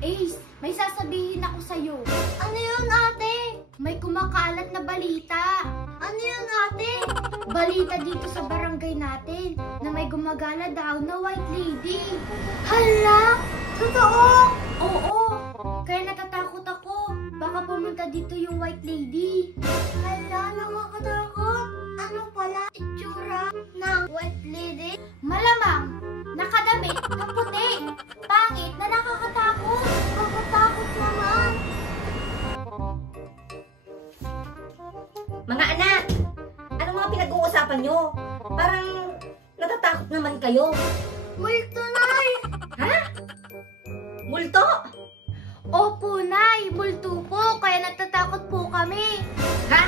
Ace, may sasabihin ako sa'yo. Ano yun, ate? May kumakalat na balita. Ano yun, ate? Balita dito sa barangay natin na may gumagala daw na white lady. Hala! Totoo? Oo. Kaya natatakot ako. Baka pumunta dito yung white lady. Hala, nakakatakot. Ano pala itsura ng white lady? Malamang, nakadamit na puti. Pangit na nakakatakot. Nakakatakot naman. Mga anak, anong mga pinag-uusapan nyo? Parang natatakot naman kayo. Multo, Nay! Ha? Multo? Opo, Nay. Multo po. Kaya natatakot po kami. Ha?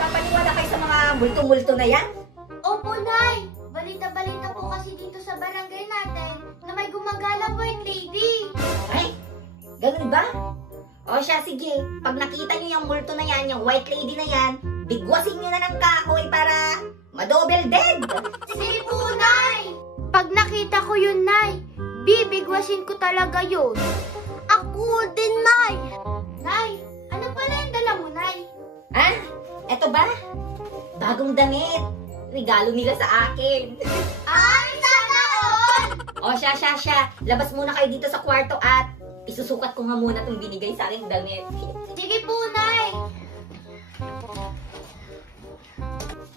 Papaniwala kayo sa mga multo-multo na yan? Opo, Nay. Balita-balita po kasi dito sa barangay natin na may gumagalang white lady. Ay, ganun ba? O siya, sige. Pag nakita nyo yung multo na yan, yung white lady na yan, bigwasin nyo na ng kahoy para madouble dead. Sige po, Nay. Pag nakita ko yun, Nay, bibigwasin ko talaga yun. Ako din, Nay. Nay, ano pala yung dala mo, Nay? Ah, eto ba? Bagong damit. Regalo nila sa akin. Ay, sana all! O siya. Labas muna kayo dito sa kwarto at isusukat ko nga muna itong binigay sa aking damit. Sige po, Nay.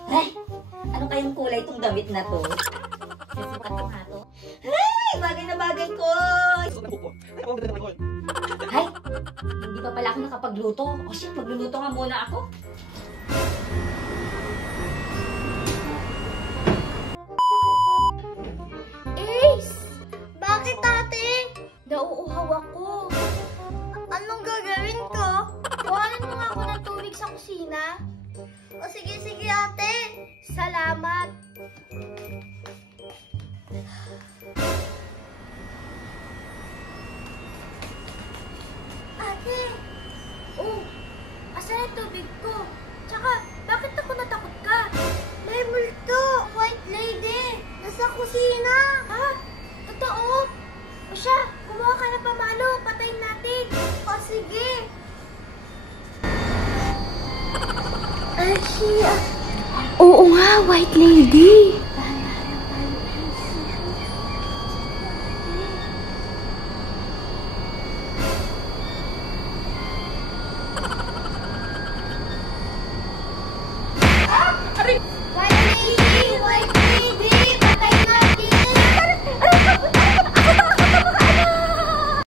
Ay, ano kayong kulay itong damit na to? Isusukat ko nga to. Ay, bagay na bagay ko! Ay, hindi pa pala ako nakapagluto. O siya, pagluluto nga muna ako. Ace! Bakit, ate? Nauuhaw ako. Anong gagawin ko? Kuhanan mo nga ako ng tubig sa kusina. O sige, ate. Salamat. Ate! Oh, asan yung tubig ko? Tsaka, bakit ako natakot ka? May multo! White lady! Nasa kusina! Ha? Totoo? O siya, kumuha ka ng pamalo. Patayin natin. O sige. Ay, siya. Oo nga, white lady.